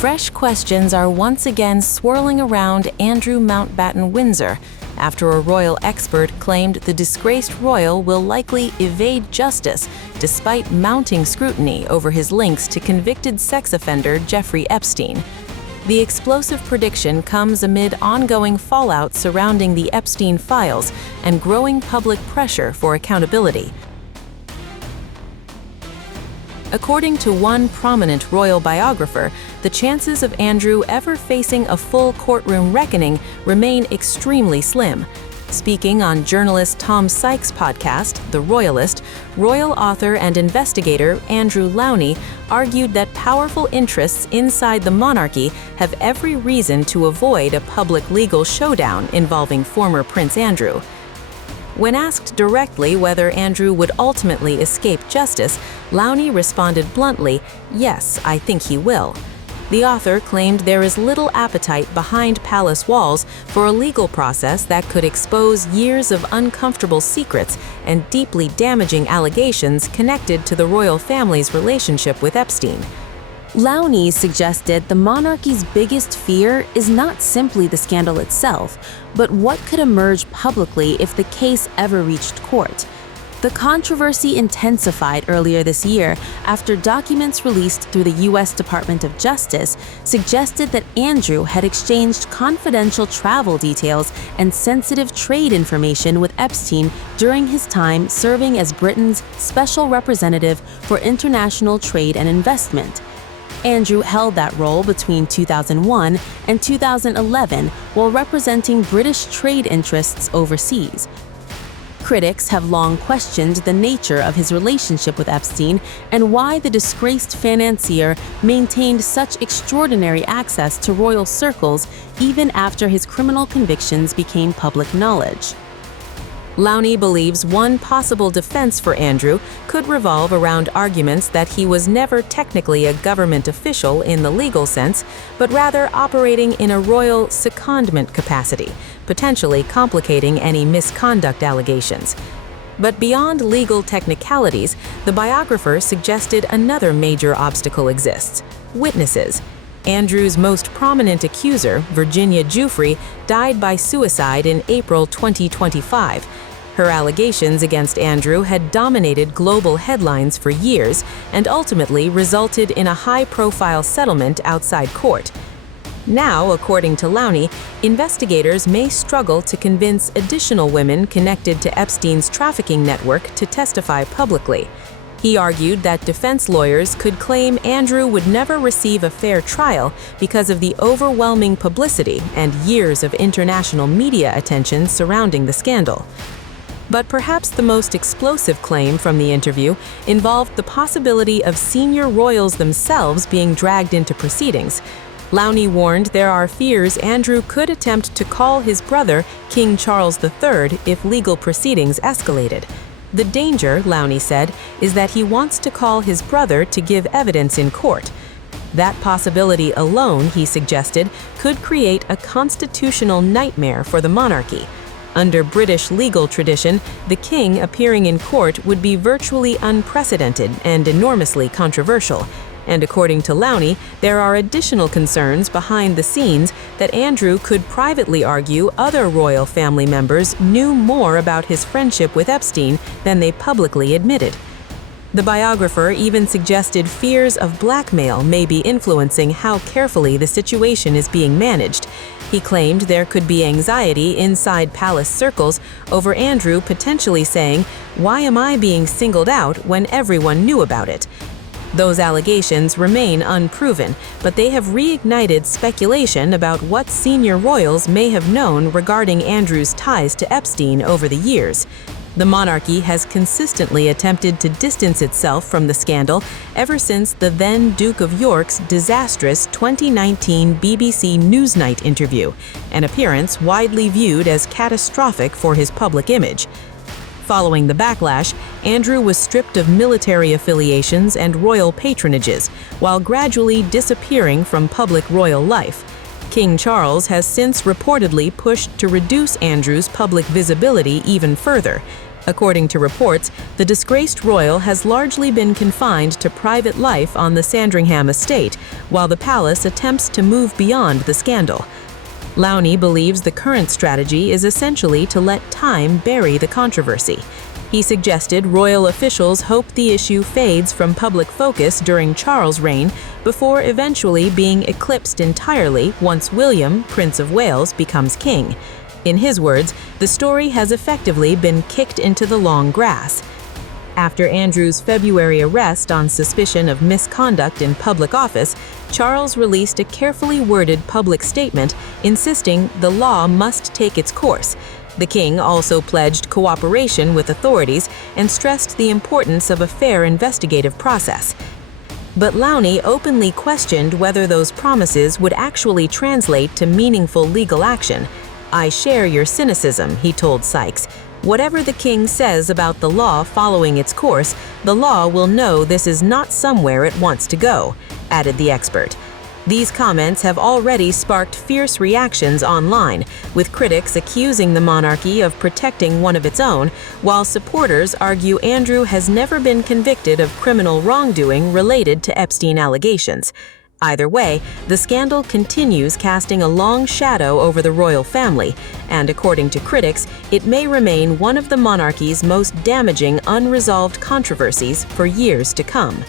Fresh questions are once again swirling around Andrew Mountbatten-Windsor after a royal expert claimed the disgraced royal will likely evade justice despite mounting scrutiny over his links to convicted sex offender Jeffrey Epstein. The explosive prediction comes amid ongoing fallout surrounding the Epstein files and growing public pressure for accountability. According to one prominent royal biographer, the chances of Andrew ever facing a full courtroom reckoning remain extremely slim. Speaking on journalist Tom Sykes' podcast, The Royalist, royal author and investigator Andrew Lownie argued that powerful interests inside the monarchy have every reason to avoid a public legal showdown involving former Prince Andrew. When asked directly whether Andrew would ultimately escape justice, Lownie responded bluntly, "Yes, I think he will." The author claimed there is little appetite behind palace walls for a legal process that could expose years of uncomfortable secrets and deeply damaging allegations connected to the royal family's relationship with Epstein. Lownie suggested the monarchy's biggest fear is not simply the scandal itself, but what could emerge publicly if the case ever reached court. The controversy intensified earlier this year after documents released through the U.S. Department of Justice suggested that Andrew had exchanged confidential travel details and sensitive trade information with Epstein during his time serving as Britain's special representative for international trade and investment. Andrew held that role between 2001 and 2011 while representing British trade interests overseas. Critics have long questioned the nature of his relationship with Epstein and why the disgraced financier maintained such extraordinary access to royal circles even after his criminal convictions became public knowledge. Lownie believes one possible defense for Andrew could revolve around arguments that he was never technically a government official in the legal sense, but rather operating in a royal secondment capacity, potentially complicating any misconduct allegations. But beyond legal technicalities, the biographer suggested another major obstacle exists: witnesses. Andrew's most prominent accuser, Virginia Giuffre, died by suicide in April 2025. Her allegations against Andrew had dominated global headlines for years and ultimately resulted in a high-profile settlement outside court. Now, according to Lownie, investigators may struggle to convince additional women connected to Epstein's trafficking network to testify publicly. He argued that defense lawyers could claim Andrew would never receive a fair trial because of the overwhelming publicity and years of international media attention surrounding the scandal. But perhaps the most explosive claim from the interview involved the possibility of senior royals themselves being dragged into proceedings. Lownie warned there are fears Andrew could attempt to call his brother, King Charles III, if legal proceedings escalated. The danger, Lownie said, is that he wants to call his brother to give evidence in court. That possibility alone, he suggested, could create a constitutional nightmare for the monarchy. Under British legal tradition, the king appearing in court would be virtually unprecedented and enormously controversial. And according to Lownie, there are additional concerns behind the scenes that Andrew could privately argue other royal family members knew more about his friendship with Epstein than they publicly admitted. The biographer even suggested fears of blackmail may be influencing how carefully the situation is being managed. He claimed there could be anxiety inside palace circles over Andrew potentially saying, "Why am I being singled out when everyone knew about it?" Those allegations remain unproven, but they have reignited speculation about what senior royals may have known regarding Andrew's ties to Epstein over the years. The monarchy has consistently attempted to distance itself from the scandal ever since the then Duke of York's disastrous 2019 BBC Newsnight interview, an appearance widely viewed as catastrophic for his public image. Following the backlash, Andrew was stripped of military affiliations and royal patronages, while gradually disappearing from public royal life. King Charles has since reportedly pushed to reduce Andrew's public visibility even further. According to reports, the disgraced royal has largely been confined to private life on the Sandringham estate, while the palace attempts to move beyond the scandal. Lownie believes the current strategy is essentially to let time bury the controversy. He suggested royal officials hope the issue fades from public focus during Charles' reign before eventually being eclipsed entirely once William, Prince of Wales, becomes king. In his words, the story has effectively been kicked into the long grass. After Andrew's February arrest on suspicion of misconduct in public office, Charles released a carefully worded public statement insisting the law must take its course. The king also pledged cooperation with authorities and stressed the importance of a fair investigative process. But Lownie openly questioned whether those promises would actually translate to meaningful legal action. "I share your cynicism," he told Sykes. "Whatever the king says about the law following its course, the law will know this is not somewhere it wants to go," added the expert. These comments have already sparked fierce reactions online, with critics accusing the monarchy of protecting one of its own, while supporters argue Andrew has never been convicted of criminal wrongdoing related to Epstein allegations. Either way, the scandal continues casting a long shadow over the royal family, and according to critics, it may remain one of the monarchy's most damaging unresolved controversies for years to come.